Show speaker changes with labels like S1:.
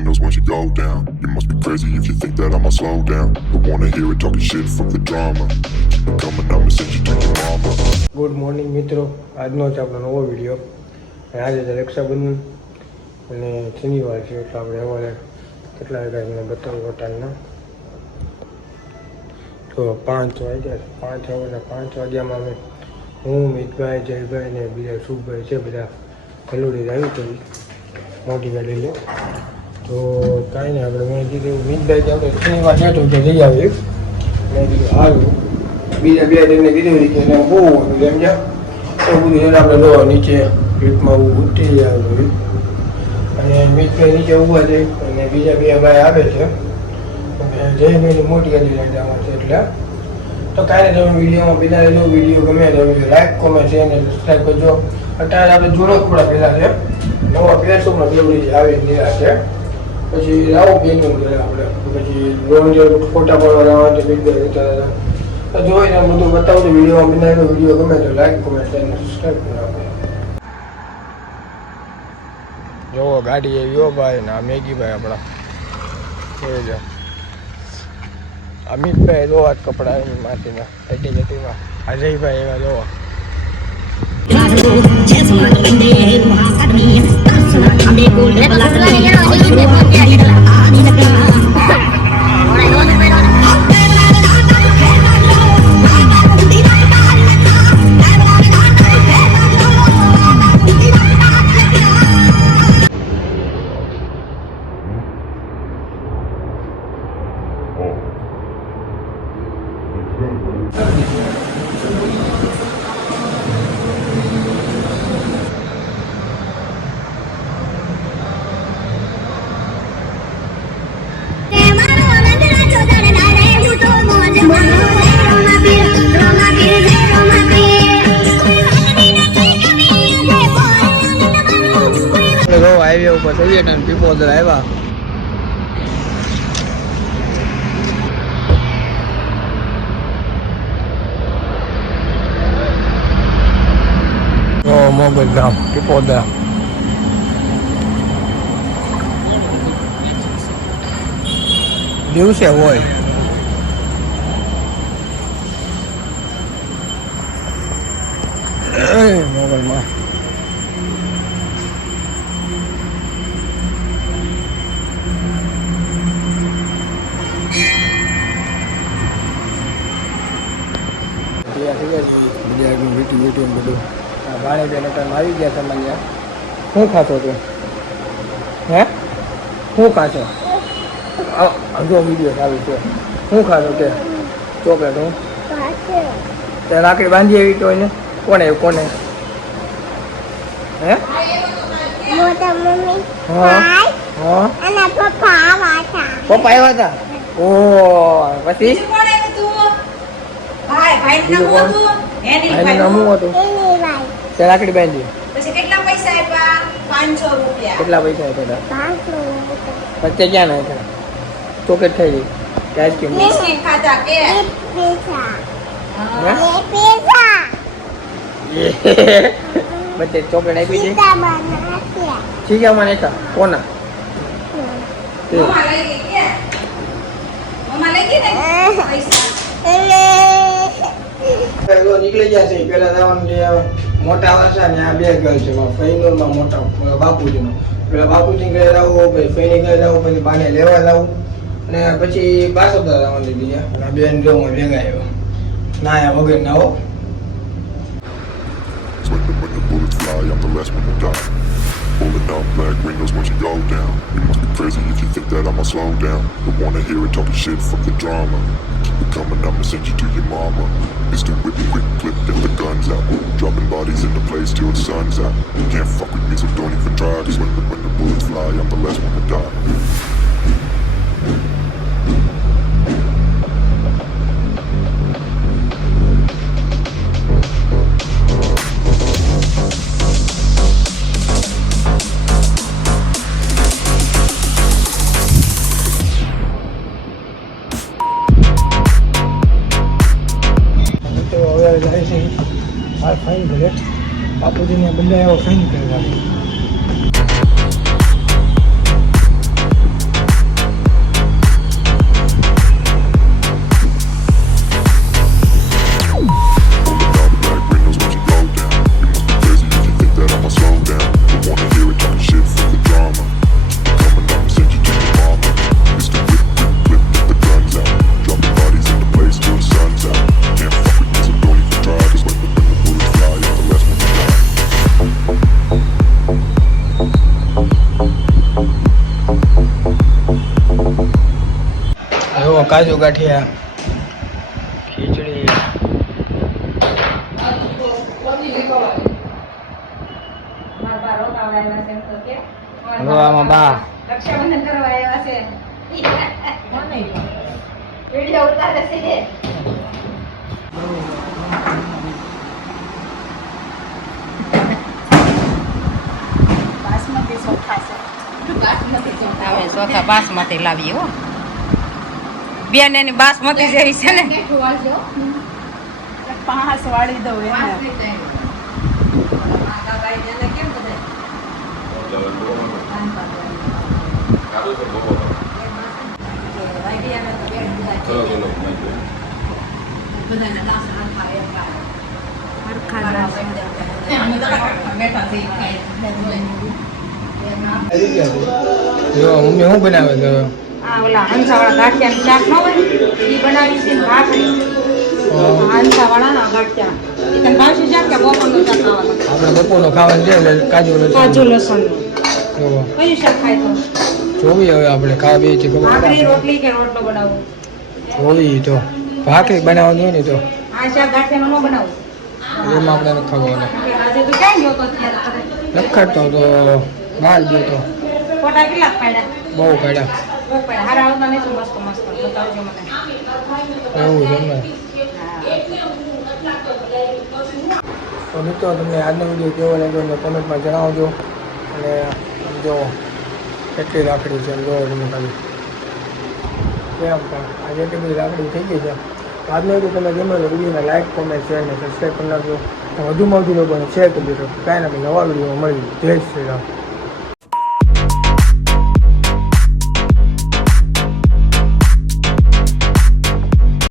S1: windows once you go down. You must be crazy if you think that I'ma slow down. Don't wanna hear it talking shit, fuck the drama. Keep it coming, I'ma send you to your mama.
S2: Good morning મિત્રો આજનો જ આપણો નવો video અને આજે છે રક્ષાબંધન અને શનિવાર છે એટલે આપણે સવારે કેટલા વાગ્યા છે બતાવું હોટલના તો પાંચ વાગ્યા છે પાંચ સવારના પાંચ વાગ્યામાં અમે હું મિતભાઈ જયભાઈ ને બીજા શુભભાઈ છે બધા કલોડી આવી કરી મોટી ગાડી લે તો કાંઈ નહીં, આપણે મેં કીધું મિતભાઈ કે આપણે શનિવાર જતો તો જઈ આવીએ. મેં કીધું આવ્યું બીજા બે જણને કીધું હતું કે એને બહુ હતું, એમ જ્યાં બધું એને આપણે લો નીચે લિફ્ટમાં ઉઠી જાય અને મીઠભાઈ નીચે ઊભા છે, અને બીજા બે ભાઈ આવે છે. અને જયભાઈની મોટી ગાડી લઈને છે, એટલે. તો કાંઈ તમે વિડીયોમાં બિના લેજો વીડિયો ગમે તો લાઈક કોમેન્ટ છે અને સબસ્ક્રાઈબ કરજો. અત્યારે આપણે જૂનો થોડા પેલા છે. નવા પ્લેટફોર્મમાં બેવડી આવી નીરા છે પછી બેનું કરે આપણે. પછી રોજ ફોટા પાડવા જવા છે બિગ તો જોઈને બધું બતાવું વીડિયો બનાવેલો વીડિયો ગમે તો લાઈક કોમેન્ટ અને સબસ્ક્રાઈબ કરો જોવો ગાડી એવી હો ભાઈ ના મેગી ભાઈ આપણા. જોઈ લો. અમિતભાઈ જોવા જ કપડા એની માટીના એટી જટીમાં અજયભાઈ એવા જોવા. આપણે ઉપર થઈએ ને પીપોદર આવ્યા ઓ મોબાઈલ ગામ પીપોદર દિવસે હોય મોબાઈલમાં તૈયાર થઈ ગયા છે. વીટી વીટી બધું. આ ભાણે બેન આવી ગયા તમારે શું ખાતો તું હે? શું ખાશો આ જો વીડિયો ચાલુ છે. શું ખાશો કે? ચોકલેટ હું? તે રાખડી બાંધી આવી તો એને કોને કોને? હે?
S3: મોટા મમ્મી
S2: હા? હા?
S3: પપ્પા
S2: પપ્પા આવ્યા હતા? ઓ પછી
S4: ભાઈ ભાઈ
S2: બીજું કોણ? એનું નામ હતું?
S3: એની
S2: તે રાખડી બાંધી.
S4: પછી કેટલા પૈસા આપ્યા? પાંચસો રૂપિયા.
S2: કેટલા પૈસા આપ્યા હતા? વચ્ચે ક્યાં નાખ્યા ચોકેટ થઈ ગઈ. કે આઈસ્ક્રીમ
S4: બિસ્કિટ કે?
S3: એક પૈસા.
S2: હે?
S3: એક પૈસા.
S2: વચ્ચે ચોકલેટ આપી છે.
S3: સીતા મને
S2: ચીજામાં કોના?
S4: મમ્મા લઈ ગઈ કે? મમ્મા લઈ ગઈ ને?
S2: પેલો નીકળી ગયા છે પેલા જવાનું જે મોટા વાસા ને આ બે ગર્લ છે ફઈનોરમાં મોટા બાપુજીનો પેલા બાપુજી ઘરે જવું પછી ફઈની ઘરે જવું પછી બાને લેવા જવું અને પછી બાસોદા જવાનું બીજા અને આ બેન જો હું ભેગા આવ્યો ના આયા વગર ના હો
S1: So when the, when the bullets fly, I'm the last one to die. Pulling up black windows once you go down. You must be crazy if you think that I'ma slow down. Don't wanna hear it talking shit, fuck the drama. Coming, I'ma send you to your mama. Mr. Whip, quick clip, get the guns out. Dropping bodies in the place till the sun's out. You can't fuck with me, so don't even try. Cause when the, when the bullets fly, I'm the last one to die.
S2: હાલ fine કરે બાપુજીને બંને એવો fine કરવા કાજુ ગાંઠિયા ખીચડી.
S4: રક્ષાબંધન કરવા આવ્યા છે. Video ઉતારે છે. બાસમતી ચોખા બાસમતી
S5: લાવીએ હો. બેન એની બાસમતી જેવી છે ને.
S6: પાંચ વાળી દઉં એને.
S2: મમ્મી શું બનાવે છે?
S5: ઓલા હંસાવાળા ગાંઠિયાનું શાક ન હોય ઈ બનાવી છે ભાખરી હંસાવાળાના ગાંઠિયા. ઈ તને ભાવશે શાક કે બપોરનું શાક ખાવાનું.
S2: આપણે બપોરનું ખાવાનું છે એટલે કાજુ લસણ.
S5: કાજુ લસણનું. કયું શાક ખાય તો?
S2: જોવી હવે આપણે ખાવા બે છે ખબર
S5: ભાખરી રોટલી કે રોટલો બનાવવો?
S2: જોવી તો. ભાખરી બનાવવાની હોય ને તો.
S5: આ શાક ગાંઠિયાનું ન બનાવવું
S2: એમાં આપણે નથી ખાવાનું
S5: કે આજે તું ક્યાં ગયો તો અત્યારે
S2: લખાડતો તો બહાર ગયો તો.
S5: ફોટા કેટલા પાડ્યા?
S2: બહુ કાઢ્યા
S5: બહુ પાડ્યા. તો મસ્ત મસ્ત. બતાવજો મને.
S2: એવું છે ને? તો મિત્રો તમને આજનો વીડિયો કેવો લાગ્યો એને કોમેન્ટમાં જણાવજો. અને જો કેટલી રાખડી છે જોવો તમે ખાલી. કેમ પણ આજે એટલી બધી રાખડી થઈ ગઈ છે. આજનો વીડિયો તમે ગમે તો વિડીયોને લાઇક કોમેન્ટ શેર અને સબસ્ક્રાઈબ કરી નાખજો. વધુમાં વધુ લોકોને શેર કરી દેજો. કાંઈ ના નવા વિડીયોમાં મળી જય શ્રી રામ.